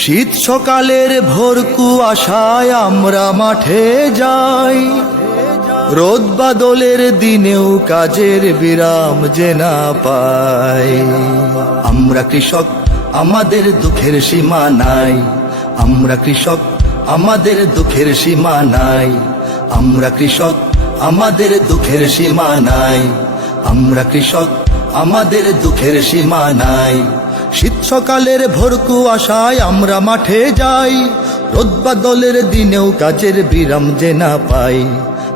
শীত সকালের ভোর কুয়াশায় আমরা মাঠে যাই, রোদ বাদলের দিনেও কাজের বিরাম যে না পাই। আমরা কৃষক, আমাদের দুঃখের সীমা নাই। আমরা কৃষক, আমাদের দুঃখের সীমা নাই। আমরা কৃষক, আমাদের দুঃখের সীমা নাই। আমরা কৃষক, আমাদের দুঃখের সীমা নাই। শীত সকালের ভোর কুয়াশায় আমরা মাঠে যাই, রোদ বাদলের দিনেও কাজের বিরাম যে না পাই।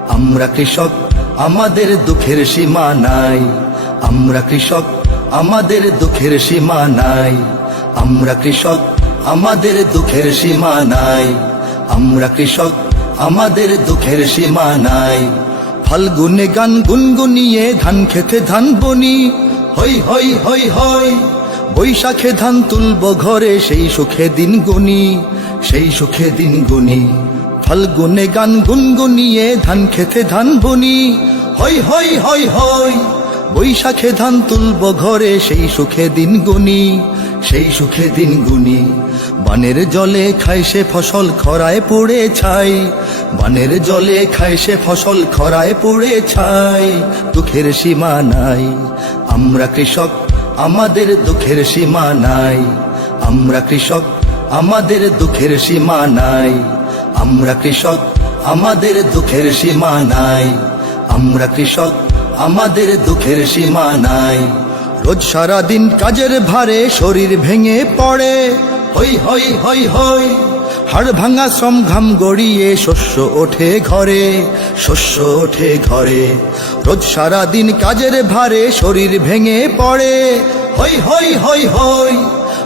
আমরা কৃষক, আমাদের দুঃখের সীমা নাই। আমরা কৃষক, আমাদের দুঃখের সীমা নাই। আমরা কৃষক, আমাদের দুঃখের সীমা নাই। আমরা কৃষক, আমাদের দুঃখের সীমা নাই। ফাল্গুনে গান গুনগুনিয়ে ধান খেতে ধান বনি, হই হই হই হই। বৈশাখে ধান তুলব ঘরে, সেই সুখে দিন গুনি, সেই সুখে দিন গুনি। ফাল্গুনে গান গুনগুনিয়ে ধান খেতে ধান বনি, হই হই হই হই। বৈশাখে ধান তুলব ঘরে, সেই সুখে দিন গুনি, সেই সুখে দিন গুনি। বানের জলে খায় সে ফসল খরায় পড়ে ছাই। বানের জলে খায় সে ফসল খরায় পড়ে ছাই। দুঃখের সীমা নাই। আমরা কৃষক, আমাদের দুঃখের সীমা নাই। আমরা কৃষক, আমাদের দুঃখের সীমা নাই। আমরা কৃষক, আমাদের দুঃখের সীমা নাই। আমরা কৃষক, আমাদের দুঃখের সীমা নাই। রোজ সারাদিন কাজের ভারে শরীর ভেঙে পড়ে, হই হই হই হই। হাড় ভাঙা শ্রম ঘাম গড়িয়ে শস্য ওঠে ঘরে, শস্য ওঠে ঘরে। রোজ সারাদিন কাজের ভারে শরীর ভেঙে পড়ে, হই হই হই হই।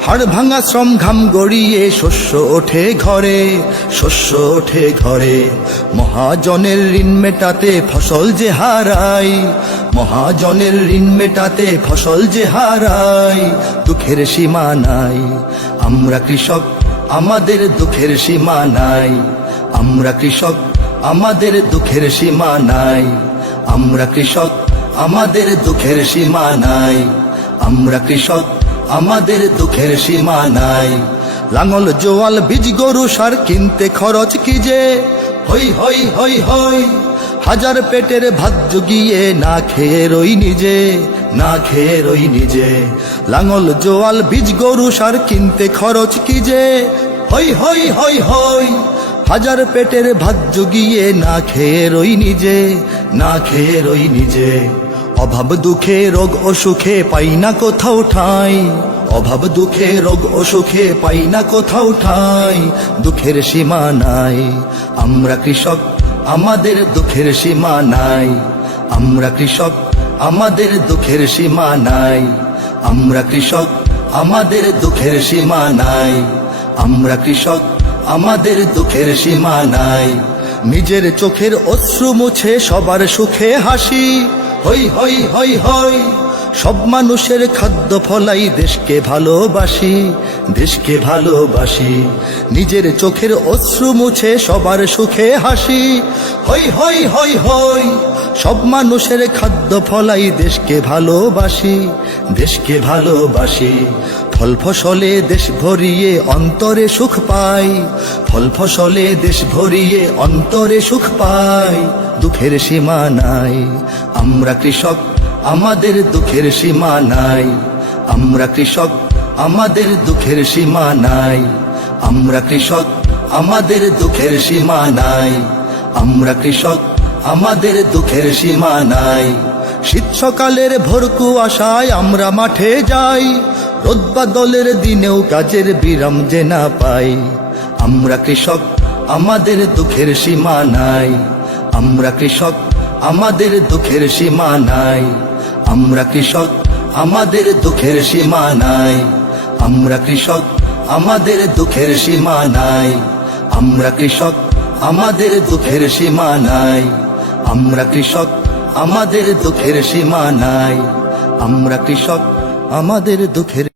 হাড় ভাঙা শ্রম ঘাম গড়িয়ে শস্য ওঠে ঘরে, শস্য ওঠে ঘরে। মহাজনের ঋণ মেটাতে ফসল যে হারাই, মহাজনের ঋণ মেটাতে ফসল যে হারাই। দুঃখের সীমা নাই। আমরা কৃষক, আমাদের দুঃখের সীমা নাই। আমরা কৃষক, আমাদের দুঃখের সীমা নাই। আমরা কৃষক, আমাদের দুঃখের সীমা নাই। আমরা কৃষক, আমাদের দুঃখের সীমা নাই। লাঙল জোয়াল বীজ গরু সার কিনতে খরচ কি যে, হই হই হই হই। হাজার পেটের ভাত জুগিয়ে না খেয়ে রই নিজে, না খেয়ে রই নিজে। লাঙল জোয়াল বীজ গরু সার কিনতে খরচ কি যে, হই হই হই হই। হাজার পেটের ভাত জুগিয়ে না খেয়ে রই নিজে, না খেয়ে রই নিজে। অভাব দুঃখে রোগ অসুখে পাই না কোথাও ঠাঁই। অভাব দুঃখে রোগ অসুখে পাই না কোথাও ঠাঁই। দুঃখের সীমা নাই। আমরা কৃষক, আমাদের দুঃখের সীমা নাই। আমরা কৃষক, আমাদের দুঃখের সীমা নাই। আমরা কৃষক, আমাদের দুঃখের সীমা নাই। আমরা কৃষক, আমাদের দুঃখের সীমা নাই। নিজের চোখের অশ্রু মুছে সবার সুখে হাসি, হই হই হই হই। সব মানুষের খাদ্য ফলাই দেশকে ভালোবাসি, দেশকে ভালোবাসি। নিজের চোখের অশ্রু মুছে সবার সুখে হাসি, হই হই হই হই। সব মানুষের খাদ্য ফলাই দেশকে ভালোবাসি, দেশকে ভালোবাসি। ফল ফসলে দেশ ভরিয়ে অন্তরে সুখ পাই। ফল ফসলে দেশ ভরিয়ে অন্তরে সুখ পাই। দুঃখের সীমা নাই। আমরা কৃষক, আমাদের দুঃখের সীমা নাই। আমরা কৃষক, আমাদের দুঃখের সীমা নাই। আমরা কৃষক, আমাদের দুঃখের সীমা নাই। আমরা কৃষক, আমাদের দুঃখের সীমা নাই। শীত সকালের ভোর কুয়াশায় আমরা মাঠে যাই, রোদ বাদলের দিনেও কাজের বিরাম যে না পাই। আমরা কৃষক, আমাদের দুঃখের সীমা নাই। আমরা কৃষক, আমাদের দুঃখের সীমা নাই। আমরা কৃষক, আমাদের দুঃখের সীমা নাই। আমরা কৃষক, আমাদের দুঃখের সীমা নাই। আমরা কৃষক, আমাদের দুঃখের সীমা নাই। আমরা কৃষক, আমাদের দুঃখের সীমা নাই। আমরা কৃষক, আমাদের দুঃখের